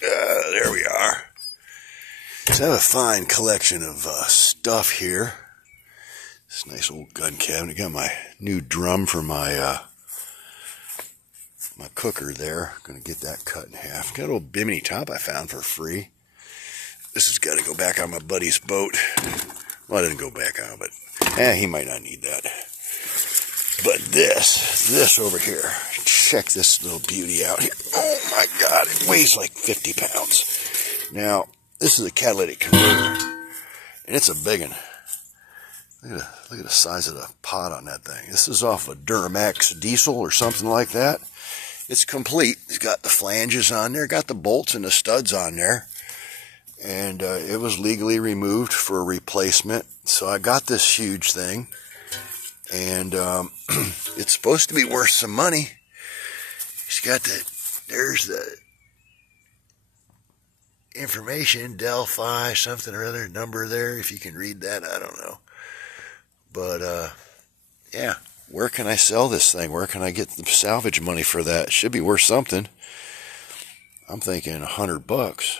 There we are. So I have a fine collection of stuff here. This nice old gun cabinet. Got my new drum for my my cooker there. Gonna get that cut in half. Got a little bimini top I found for free. This has got to go back on my buddy's boat. Well, I didn't go back on, but he might not need that. But this over here, check this little beauty out here. Oh my God, it weighs like 50 pounds. Now, this is a catalytic converter, and it's a big one. Look at the size of the pot on that thing. This is off a Duramax diesel or something like that. It's complete. It's got the flanges on there, got the bolts and the studs on there. And it was legally removed for a replacement. So I got this huge thing. And it's supposed to be worth some money. It's got there's the information, Delphi, something or other, number there. If you can read that, I don't know. But, yeah, where can I sell this thing? Where can I get the salvage money for that? It should be worth something. I'm thinking $100.